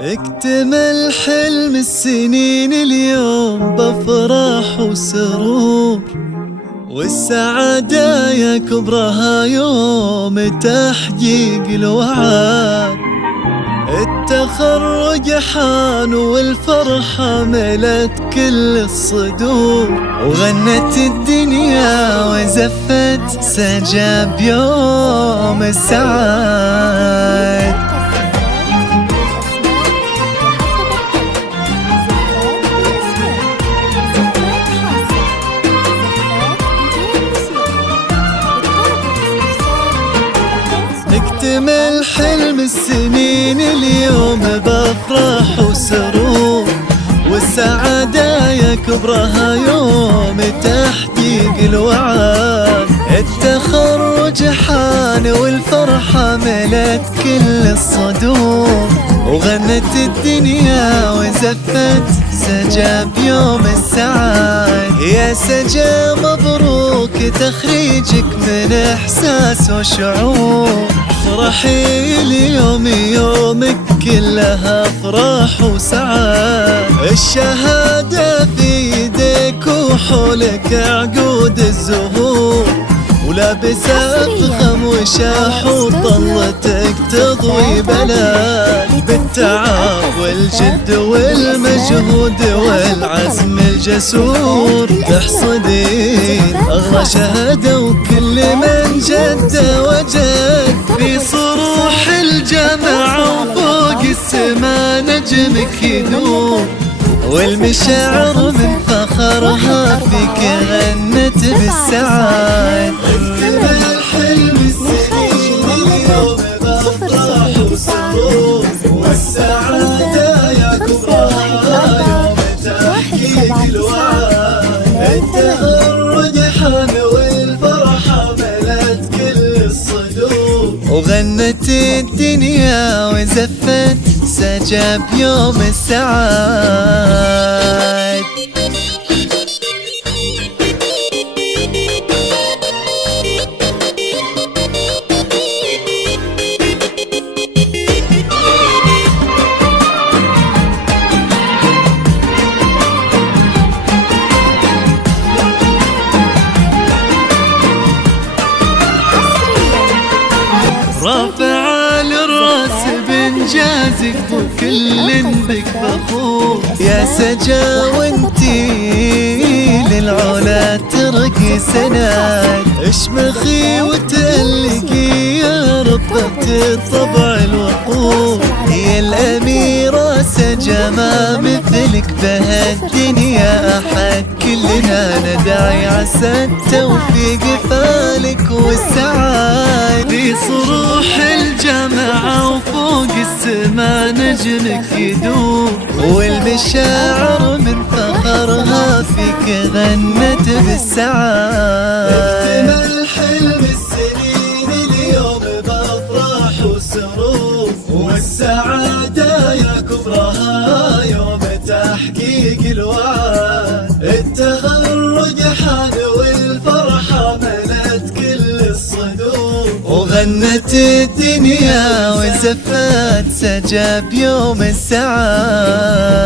اكتمل حلم السنين اليوم بفرح وسرور، والسعادة يا كبرها يوم تحقيق الوعد. التخرج حان والفرحة ملت كل الصدور، وغنت الدنيا وزفت سجاب يوم السعاد. اكتمل حلم السنين اليوم بفرح وسرور، والسعادة يا كبرها يوم تحقيق الوعد. التخرج حان والفرحة ملت كل الصدور، وغنت الدنيا وزفت سجاب يوم السعاد. يا سجا مبروك تخريجك من إحساس وشعور، افرحي اليوم يومك كلها افراح وسعاد. الشهادة في يدك وحولك عقود الزهور، ولابسة فخم وشاح وطلتك تضوي بلاد. بالتعب والجد والمجهود والعزم الجسور تحصدين أغلى شهادة، وكل من جد وجد في صروح الجامعة وفوق السما نجمك يدور. والمشاعر من فخرها فيك غنت بالسعاد. اكتمل حلم السنين اليوم بفرح وسرور، والسعادة يا كبرها يوم تحقيق الوعد. التخرج حان والفرحة ملت كل الصدور، وغنت الدنيا وزفت سجاب يوم السعاد. رافع للراس بإنجازك وكل بك فخور، يا سجا وانتي للعلا ترقي سناد. اشمخي وتألقي يا ربة الطبع الوقور، هي الأميرة سجا ما مثلك بهالدنيا أحد. كلنا ندعي عسى التوفيق فالك والسعاد. في صروح الجامعة وفوق السما نجمك يدور، والمشاعر من فخرها فيك غنت بالسعاد. اكتمل حلم السنين اليوم بفرح وسرور، والسعادة يا كبرها يوم تحقيق الوعد. التخرج حان والفرحة ملت كل الصدور، وغنت الدنيا وزفت سجاب يوم السعاد.